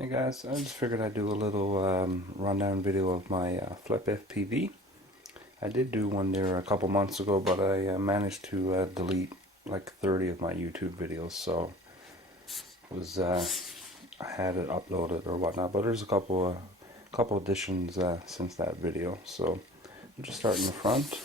Hey guys, I just figured I'd do a little rundown video of my FlipFPV. I did do one there a couple months ago, but I managed to delete like 30 of my YouTube videos, so it was I had it uploaded or whatnot. But there's a couple additions since that video. So I'll just start in the front.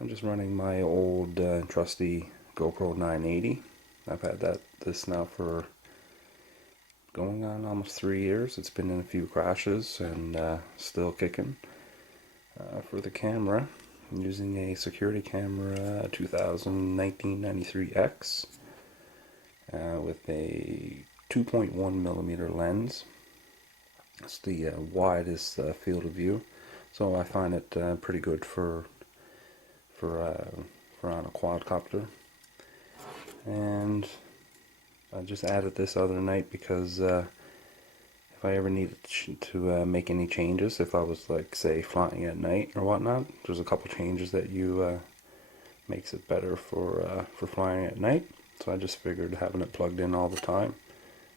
I'm just running my old trusty Gopro980. I've had this now for going on almost 3 years. It's been in a few crashes and still kicking. For the camera, I'm using a security camera 2000 1993X with a 2.1mm lens. It's the widest field of view, so I find it pretty good for on a quadcopter. And I just added this other night because if I ever needed to make any changes, if I was like say flying at night or whatnot, there's a couple changes that you makes it better for flying at night. So I just figured having it plugged in all the time,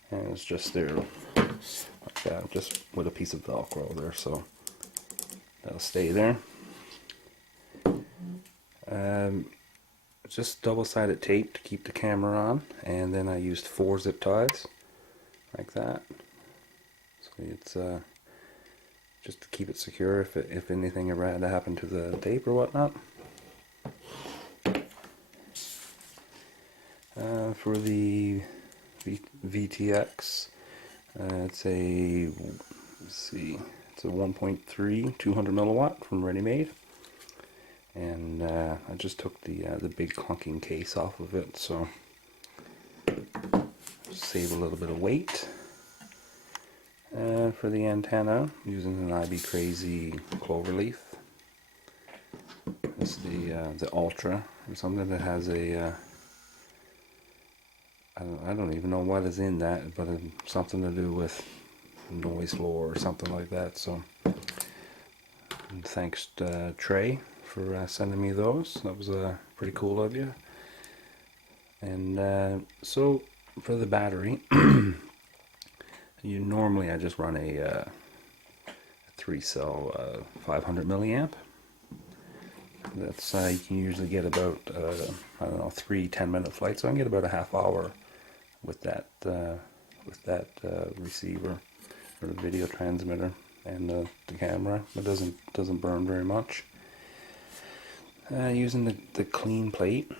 and it's just there like that, just with a piece of Velcro there, so that'll stay there. Just double-sided tape to keep the camera on, and then I used 4 zip ties like that. So it's just to keep it secure if anything ever had to happen to the tape or whatnot. For the VTX, it's a 1.3 200 milliwatt from Ready Made. And I just took the big clunking case off of it, so save a little bit of weight. For the antenna, I'm using an IBcrazy cloverleaf. This is the Ultra or something that has a I don't even know what is in that, but it's something to do with noise floor or something like that. So thanks to Trey for sending me those. That was pretty cool of you. And so for the battery, normally I just run a 3-cell 500 milliamp. That's you can usually get about I don't know, 3 10-minute flights, so I can get about a half hour with that receiver or the video transmitter and the camera. It doesn't burn very much. Using the clean plate,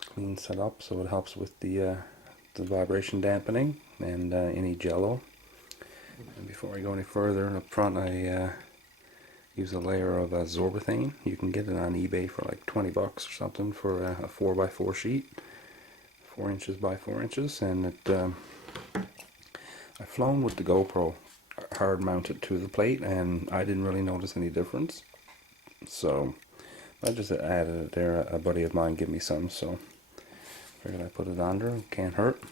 clean setup, so it helps with the vibration dampening and any jello. And before I go any further, up front I use a layer of Zorbathane. You can get it on eBay for like 20 bucks or something for a 4x4 sheet, 4 inches by 4 inches, and it I've flown with the GoPro hard mounted to the plate, and I didn't really notice any difference. So I just added it there. A buddy of mine gave me some, so figured I put it on there. Can't hurt.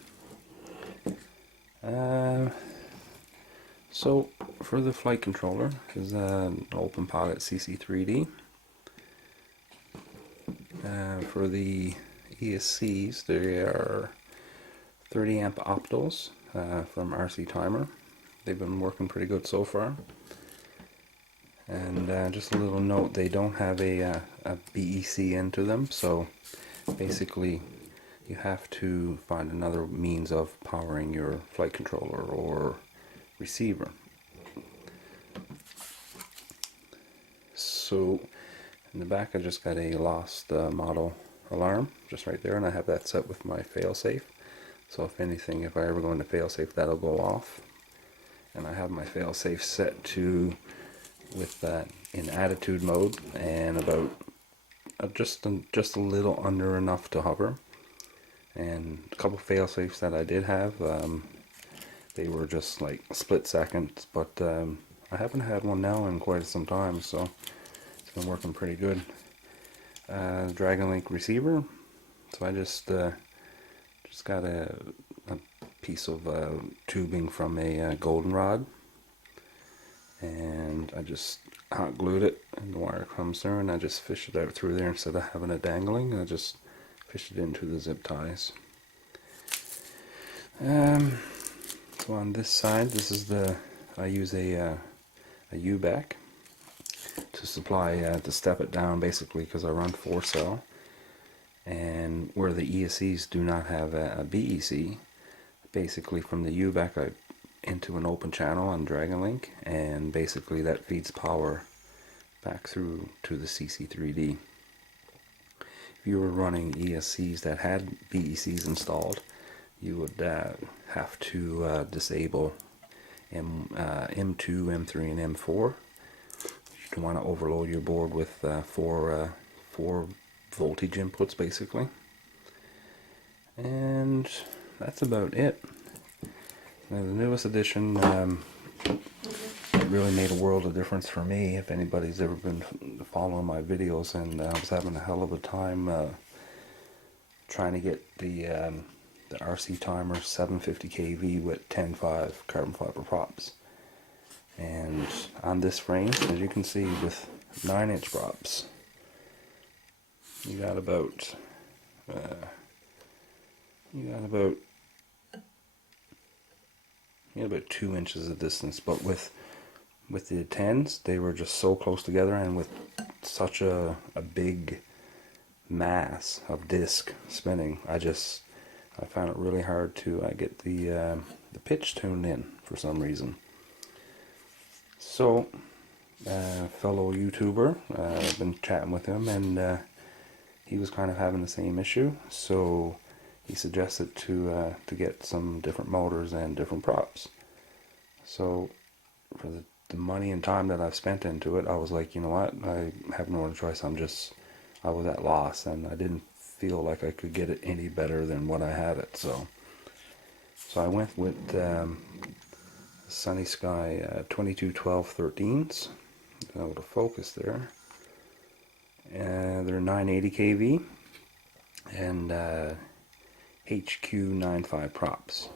So for the flight controller is an OpenPilot CC3D. For the ESCs, they are 30 amp Optos from RC Timer. They've been working pretty good so far. And just a little note, they don't have a BEC into them, so basically you have to find another means of powering your flight controller or receiver. So in the back I just got a lost model alarm just right there, and I have that set with my failsafe, so if I ever go into failsafe, that'll go off. And I have my failsafe set to with that in attitude mode, and about just a little under enough to hover. And a couple fail-safes that I did have, they were just like split seconds, but I haven't had one now in quite some time, so it's been working pretty good. DragonLink receiver, so I just got a piece of tubing from a goldenrod, and I just hot glued it, and the wire comes through, and I just fish it out through there instead of having it dangling. I just fish it into the zip ties. So on this side, this is I use a U-back to supply, to step it down basically, because I run 4-cell, and where the ESCs do not have a BEC, basically from the U-back I into an open channel on DragonLink, and basically that feeds power back through to the CC3D. If you were running ESCs that had BECs installed, you would have to disable M2, M3, and M4. You don't want to overload your board with four voltage inputs basically. And that's about it. Now, the newest edition, it really made a world of difference for me. If anybody's ever been following my videos, and I was having a hell of a time trying to get the RC timer 750 kV with 10.5 carbon fiber props. And on this frame, as you can see, with 9-inch props, you got about 2 inches of distance, but with the 10s, they were just so close together, and with such a big mass of disc spinning, I found it really hard to get the pitch tuned in for some reason. So, fellow YouTuber, I've been chatting with him, and he was kind of having the same issue, so he suggested to get some different motors and different props. So for the money and time that I've spent into it, I was like, you know what, I have no other choice. I was at loss, and I didn't feel like I could get it any better than what I had it. So I went with Sunny Sky 2212-13s. Out of focus there. They're 980 kV and HQ95 props.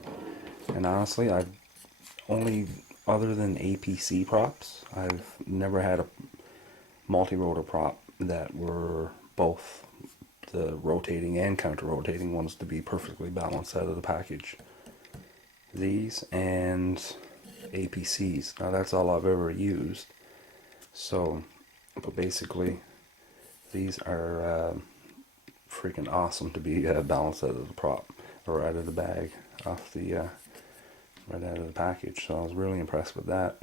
And honestly, I've only, other than APC props, I've never had a multi-rotor prop that were both the rotating and counter-rotating ones to be perfectly balanced out of the package. These and APCs. Now that's all I've ever used. So, but basically, these are freaking awesome to be balanced out of the prop, or out of the bag, off the right out of the package. So I was really impressed with that,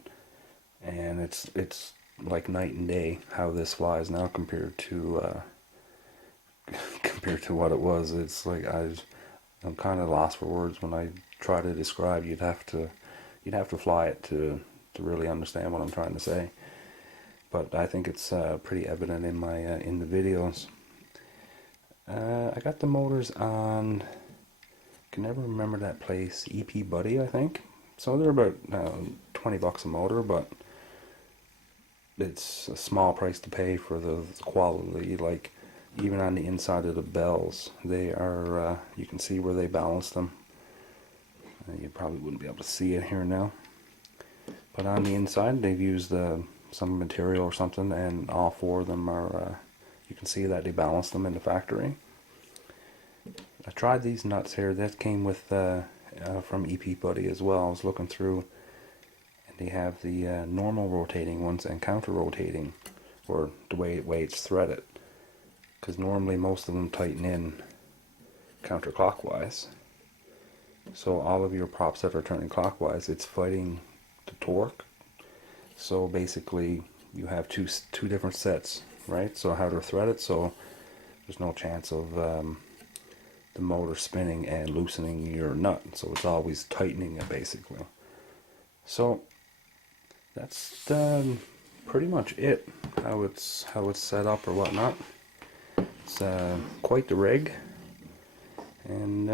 and it's like night and day how this flies now compared to compared to what it was. It's like I'm kind of lost for words when I try to describe. You'd have to fly it to really understand what I'm trying to say. But I think it's pretty evident in my in the videos. I got the motors on, I can never remember that place, EP Buddy, I think. So they're about 20 bucks a motor, but it's a small price to pay for the quality. Like, even on the inside of the bells, they are, you can see where they balance them. You probably wouldn't be able to see it here now. But on the inside, they've used some material or something, and all four of them are, you can see that they balance them in the factory. I tried these nuts here. That came with from EP Buddy as well. I was looking through, and they have the normal rotating ones and counter rotating, or the way it's threaded. Because normally most of them tighten in counterclockwise. So all of your props that are turning clockwise, it's fighting the torque. So basically, you have two different sets, right? So how to thread it, so there's no chance of the motor spinning and loosening your nut. So it's always tightening it, basically. So that's pretty much it. How it's set up or whatnot. It's quite the rig. And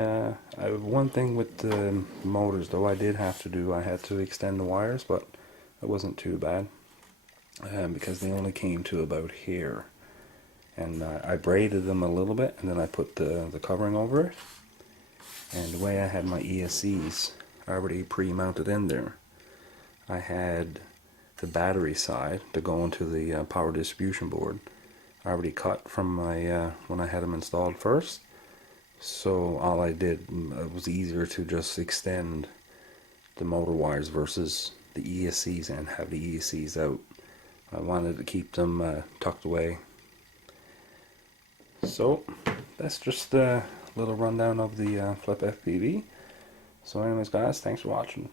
one thing with the motors, though, I had to extend the wires, but it wasn't too bad, because they only came to about here, and I braided them a little bit, and then I put the covering over it. And the way I had my ESCs already pre-mounted in there, I had the battery side to go into the power distribution board already cut from my when I had them installed first. So all I did, it was easier to just extend the motor wires versus the ESCs and have the ESCs out. I wanted to keep them tucked away. So that's just a little rundown of the FlipFPV. So anyways guys, thanks for watching.